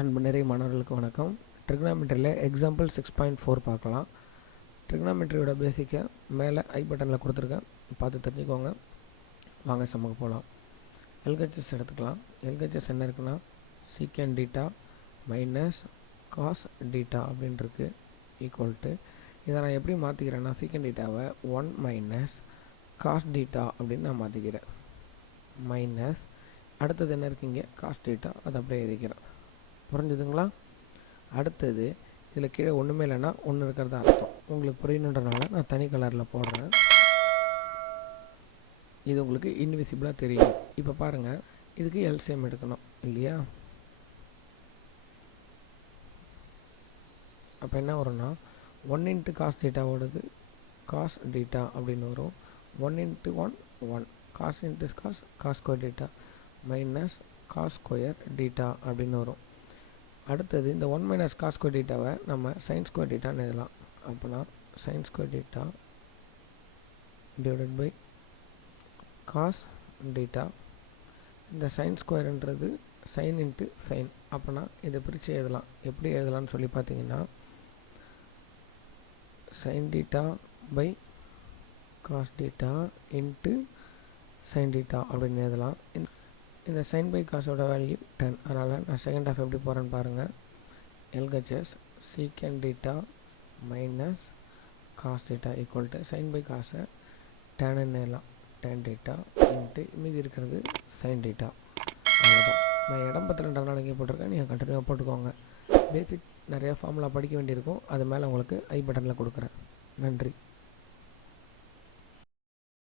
அன்பு நிறைய மாணவர்களுக்கு வணக்கம். ட்ரிக்னாமெட்ரியில் எக்ஸாம்பிள் 6.4 பார்க்கலாம். ட்ரிக்னாமெட்ரியோட பேசிக்கை மேலே ஐ பட்டனில் கொடுத்துருக்கேன், பார்த்து தெரிஞ்சுக்கோங்க. வாங்க சமக்கு போகலாம். எல்ஹெச்எஸ் எடுத்துக்கலாம். எல்ஹெச்எஸ் என்ன இருக்குன்னா சீக்கன் டீட்டா மைனஸ் காஸ் டீட்டா அப்படின்ட்டுருக்கு ஈக்குவல் டு, இதை நான் எப்படி மாற்றிக்கிறேன்னா சீக்கன் டீட்டாவை 1 மைனஸ் காஸ் டீட்டா அப்படின்னு நான் மாற்றிக்கிறேன். மைனஸ் அடுத்தது என்ன இருக்குங்க காஸ் டீட்டா, அதை அப்படியே எழுதிக்கிறேன். புரிஞ்சுதுங்களா? அடுத்தது இதில் கீழே ஒன்றுமே இல்லைன்னா ஒன்று இருக்கிறதா அர்த்தம். உங்களுக்கு புரியணுன்றனால நான் தனி கலரில் போடுறேன். இது உங்களுக்கு இன்விசிபிளாக தெரியும். இப்போ பாருங்கள், இதுக்கு எல்சிஎம் எடுக்கணும் இல்லையா? அப்போ என்ன வரும்னா 1 இன்ட்டு காஸ் டீட்டாவோடது காஸ் டீட்டா அப்படின்னு வரும். 1 into 1 1, cos into cos cos square theta minus cos square theta அப்படின்னு வரும். அடுத்தது இந்த 1 மைனஸ் காஸ் ஸ்கொயர் டீட்டாவை நம்ம சைன் ஸ்கொயர் டீட்டான்னு எழுதலாம். அப்போனா sine square theta divided by cos theta. இந்த சைன் ஸ்கொயர்ன்றது சைன் இன்ட்டு சைன். அப்போனா இதை பிரித்து எழுதலாம். எப்படி எழுதலாம்னு சொல்லி பார்த்தீங்கன்னா sine theta by cos theta into sine theta அப்படின்னு எழுதலாம். இந்த சைன் பை காசோட வேல்யூ 10. அதனால் நான் செகண்ட் ஹாஃப் எப்படி போகிறேன்னு பாருங்கள். LHS secant theta minus cos theta equal to sine by காசை டேன்னு எல்லாம் டேன் டீட்டா இன்ட்டு மீதி இருக்கிறது சைன் டீட்டா. அவ்வளோதான். நான் இடம் 12 நாளைக்கு போட்டிருக்கேன், நீங்கள் கண்டினியூவாக போட்டுக்கோங்க. பேசிக் நிறையா ஃபார்முலா படிக்க வேண்டியிருக்கும், அது மேலே உங்களுக்கு ஐ பட்டனில் கொடுக்குறேன். நன்றி.